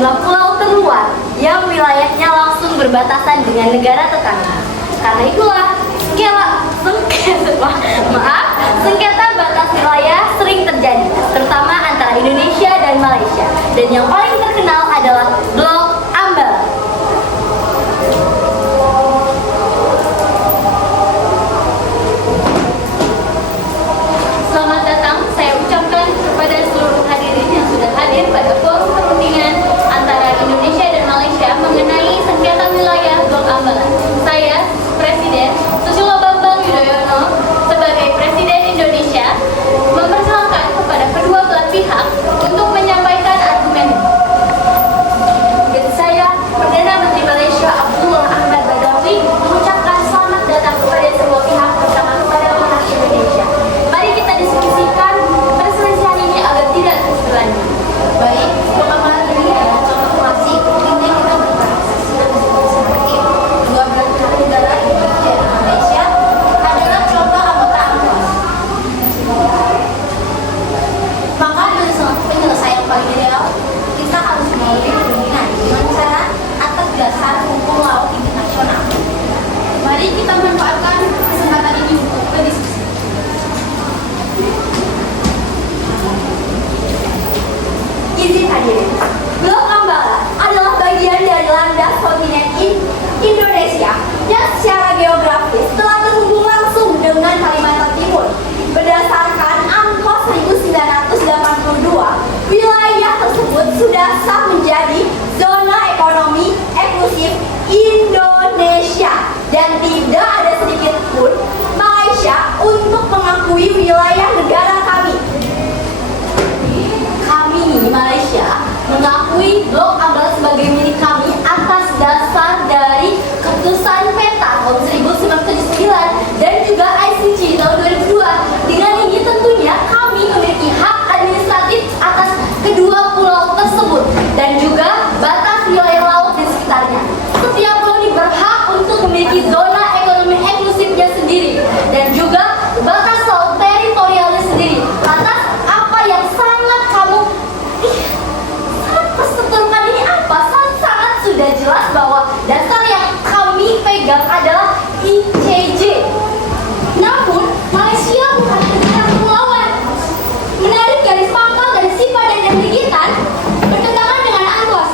sejumlah pulau terluar yang wilayahnya langsung berbatasan dengan negara tetangga. Karena itulah sengketa batas wilayah sering terjadi, terutama antara Indonesia dan Malaysia. Dan yang paling terkenal adalah Blok Ambalat. Selamat datang, saya ucapkan kepada seluruh hadirin yang sudah hadir pada forum perundingan antara Indonesia dan Malaysia mengenai sengketa wilayah Blok Ambalat. Saya, Presiden Susilo Bambang Yudhoyono, sebagai Presiden Indonesia, mempersilahkan kepada kedua belah pihak untuk menyampaikan argumen. Dan saya, Perdana Menteri Malaysia Abdullah Ahmad Badawi, mengucapkan selamat datang kepada semua pihak, terutama kepada pihak Indonesia. Mari kita diskusikan perselisihan ini agar tidak terus berlanjut. Baik, perkembangan ini adalah contoh klasik pentingnya kita berpartisipasi dalam diskusi seperti dua belah pihak negara Indonesia dan Malaysia adalah contoh anggota AUKUS. Maka dari penyelesaian paling ideal, kita harus melalui perundingan dengan cara atas dasar hukum laut internasional. Mari kita manfaatkan kesempatan ini untuk berdiskusi. Izin hadirin, Blok Ambalat adalah bagian dari landas kontinen Indonesia yang secara geografis telah terhubung langsung dengan Kalimantan Timur. Berdasarkan UNCLOS 1982, wilayah tersebut sudah sah menjadi zona ekonomi eksklusif Indonesia dan tidak ada sedikit pun Malaysia untuk mengakui wilayah negara kami. Kami, Malaysia, mengakui Blok Ambalat sebagai milik kami atas dasar dari Keputusan PETA tahun 1979 dan juga ICJ tahun 2002. Dengan ini tentunya kami memiliki hak administratif atas kedua pulau tersebut dan juga batas wilayah laut di sekitarnya. Setiap pulau ini berhak untuk memiliki zona ekonomi eksklusifnya sendiri dan juga batas laut teritorialnya sendiri. Lantas apa yang sangat kamu perseterukan ini apa? Sangat sudah jelas bahwa dasar yang kami pegang adalah ICJ. Namun Malaysia bukan negara kepulauan. Menarik garis pangkal dan sifat dan negeritan bertentangan dengan UNCLOS.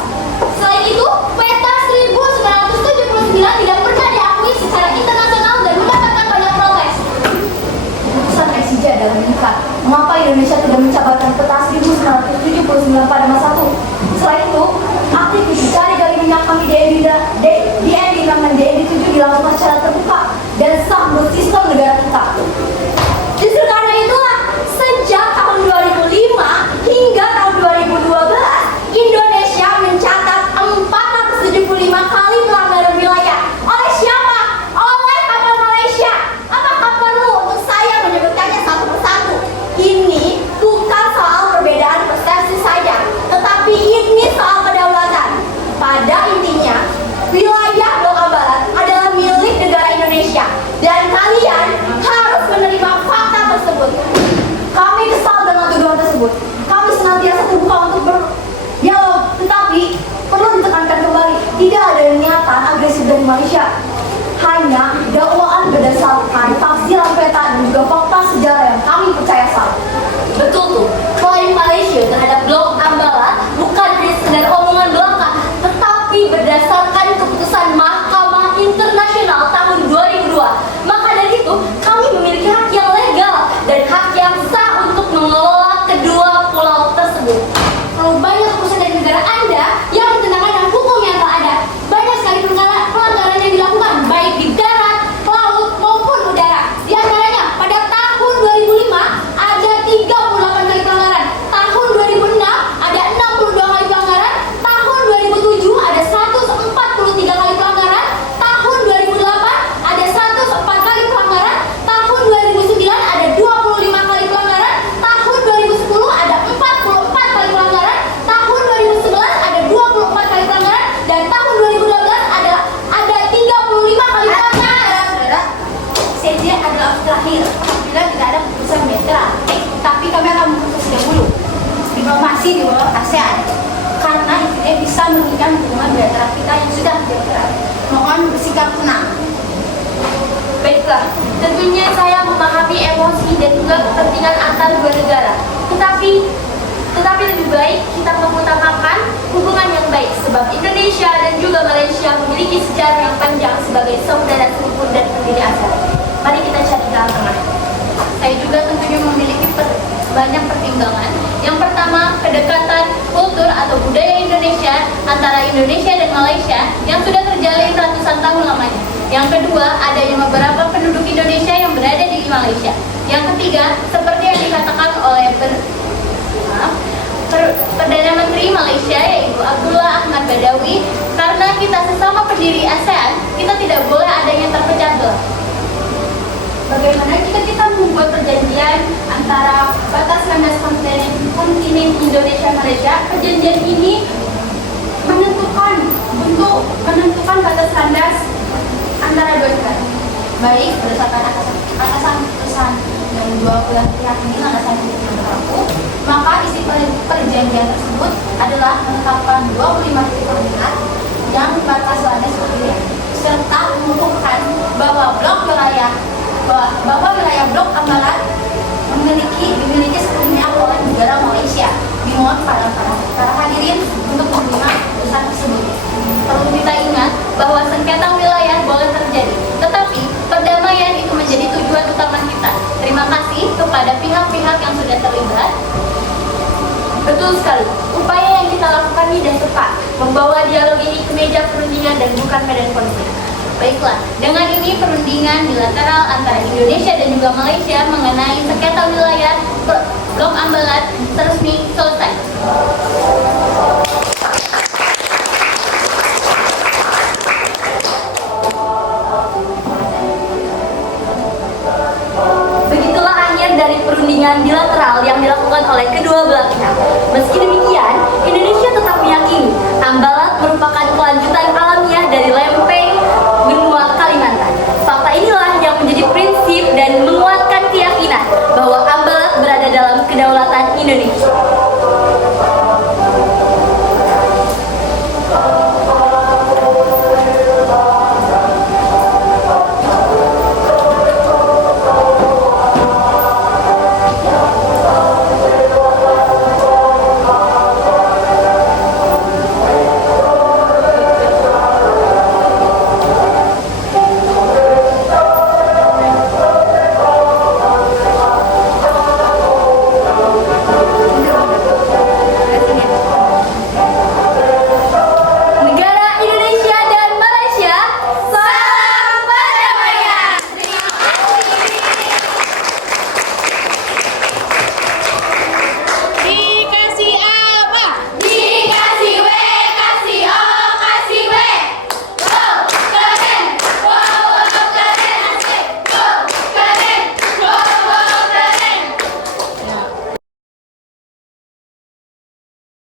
Selain itu, PETA 1979 tidak pernah diakui secara internasional dan mendapatkan banyak protes. Keputusan ICJ adalah mengikat. Mengapa Indonesia tidak mencabarkan PETA 1979 pada masa itu? Selain itu, aktivitas cari gali minyak kami DND dan DND 7 dilakukan secara terbuka dan sah menurut sistem negara kita. Justru karena itulah, sejak tahun 2005 hingga tahun 2012, Indonesia mencatat 475 kali pelanggaran wilayah. Oleh siapa? Oleh kapal Malaysia. Apakah perlu untuk saya menyebutkannya satu persatu? Ini bukan soal perbedaan persepsi saja, tetapi ini soal kedaulatan. Pada intinya, wilayah Blok Ambalat adalah milik negara Indonesia dan kalian harus menerima fakta tersebut. Kami kesal dengan tuduhan tersebut. Kami senantiasa terbuka untuk berdialog, tetapi perlu ditekankan kembali, tidak ada niatan agresif dari Malaysia. Hanya dakwaan berdasarkan tafsiran PETA dan juga fakta sejarah yang kami percaya salah. Betul tuh, klaim Malaysia terhadap Blok Ambalat bukan dari sekedar omongan belaka, tetapi berdasarkan keputusan Mahkamah Internasional tahun 2002. Maka dari itu, kami memiliki hak yang legal dan hak yang sah untuk mengelola kedua pulau tersebut. Terlalu banyak keputusan dari negara Anda yang bertentangan dengan hukum yang telah ada. Banyak sekali pelanggaran yang dilakukan, baik di darat, laut, maupun udara. Di antaranya, pada tahun 2005 ada 38 kali pelanggaran. Tahun 2006 bisa mengikat hubungan di antara kita yang sudah menjadi erat. Mohon bersikap tenang. Baiklah, tentunya saya memahami emosi dan juga kepentingan antar dua negara. Tetapi lebih baik kita mengutamakan hubungan yang baik, sebab Indonesia dan juga Malaysia memiliki sejarah yang panjang sebagai saudara serukun dan pendiri asal. Mari kita cari jalan tengah. Saya juga tentunya memiliki banyak pertimbangan. Yang pertama, kedekatan kultur atau budaya Indonesia antara Indonesia dan Malaysia yang sudah terjalin ratusan tahun lamanya. Yang kedua, adanya beberapa penduduk Indonesia yang berada di Malaysia. Yang ketiga, seperti yang dikatakan oleh Perdana Menteri Malaysia yaitu Abdullah Ahmad Badawi, karena kita sesama pendiri ASEAN, kita tidak boleh adanya terpecah belah. Bagaimana jika kita membuat perjanjian antara batas landas kontinen Indonesia Malaysia? Perjanjian ini menentukan batas landas antara dua negara. Baik, berdasarkan atasan keputusan yang dua belah pihak ini landasan hukum yang berlaku, maka isi perjanjian tersebut adalah menetapkan 25 titik koordinat yang batas landas kontinen, serta mengukuhkan bahwa wilayah blok Ambalat dimiliki sepenuhnya oleh negara Malaysia. Dimohon para hadirin untuk menerima keputusan tersebut. Perlu kita ingat bahwa sengketa wilayah boleh terjadi, tetapi perdamaian itu menjadi tujuan utama kita. Terima kasih kepada pihak-pihak yang sudah terlibat. Betul sekali, upaya yang kita lakukan ini dan tepat, membawa dialog ini ke meja perundingan dan bukan medan konflik. Baiklah, dengan ini perundingan bilateral antara Indonesia dan juga Malaysia mengenai sengketa wilayah Blok Ambalat resmi selesai.